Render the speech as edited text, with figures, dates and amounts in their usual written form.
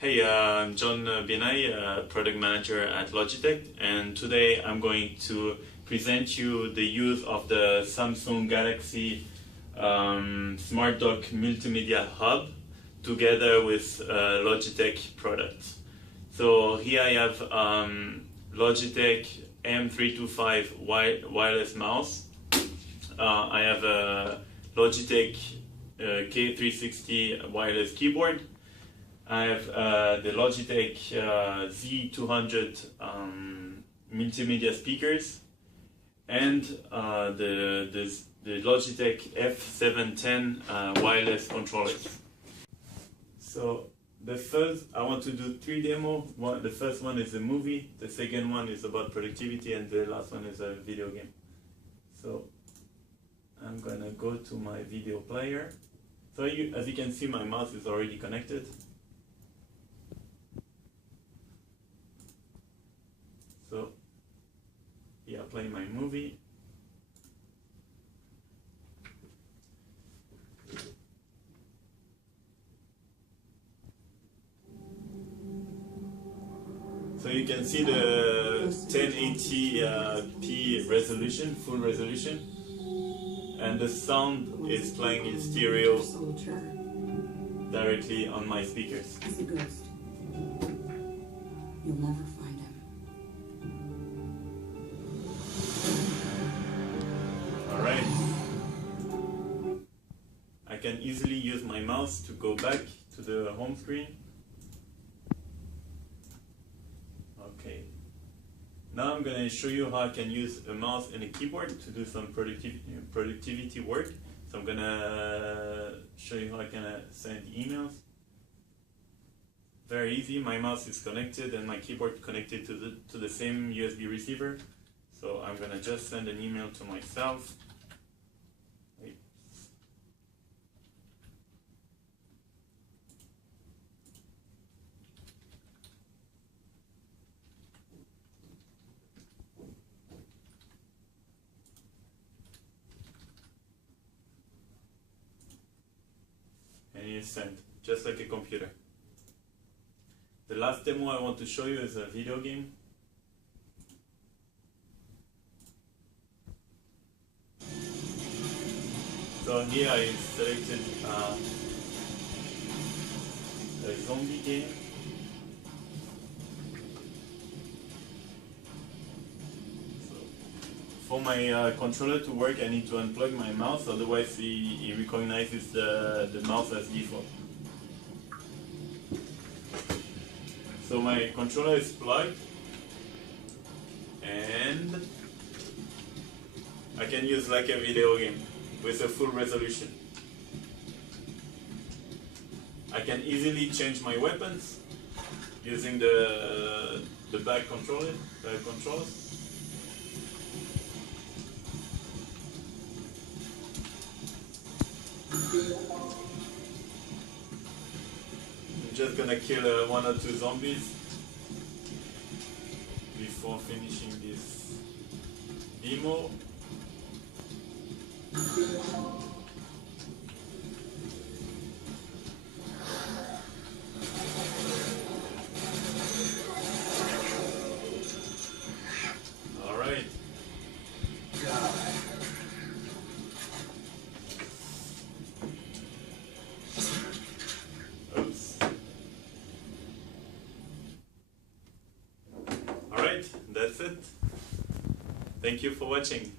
Hey, I'm John Binay, product manager at Logitech, and today I'm going to present you the use of the Samsung Galaxy Smart Dock Multimedia Hub together with Logitech products. So here I have Logitech M325 wireless mouse. I have a Logitech K360 wireless keyboard. I have the Logitech Z200 multimedia speakers and the Logitech F710 wireless controllers. So the first, I want to do 3 demos. The first one is a movie, the second one is about productivity, and the last one is a video game. So I'm gonna go to my video player. So as you can see, my mouse is already connected. So here, play my movie. So you can see the 1080p resolution, full resolution, and the sound is playing in stereo directly on my speakers. He's a ghost. You'll never find him. Alright. I can easily use my mouse to go back to the home screen. Okay. Now I'm going to show you how I can use a mouse and a keyboard to do some productivity work. So I'm going to show you how I can send emails. Very easy. My mouse is connected and my keyboard connected to the same USB receiver. So I'm going to just send an email to myself. Wait. And it's sent, just like a computer. The last demo I want to show you is a video game. So here I selected a zombie game. So for my controller to work, I need to unplug my mouse, otherwise he recognizes the mouse as default. So my controller is plugged, and I can use like a video game with a full resolution. I can easily change my weapons using the back controllers. I'm just gonna kill 1 or 2 zombies before finishing this demo. All right. Oops. All right, that's it. Thank you for watching.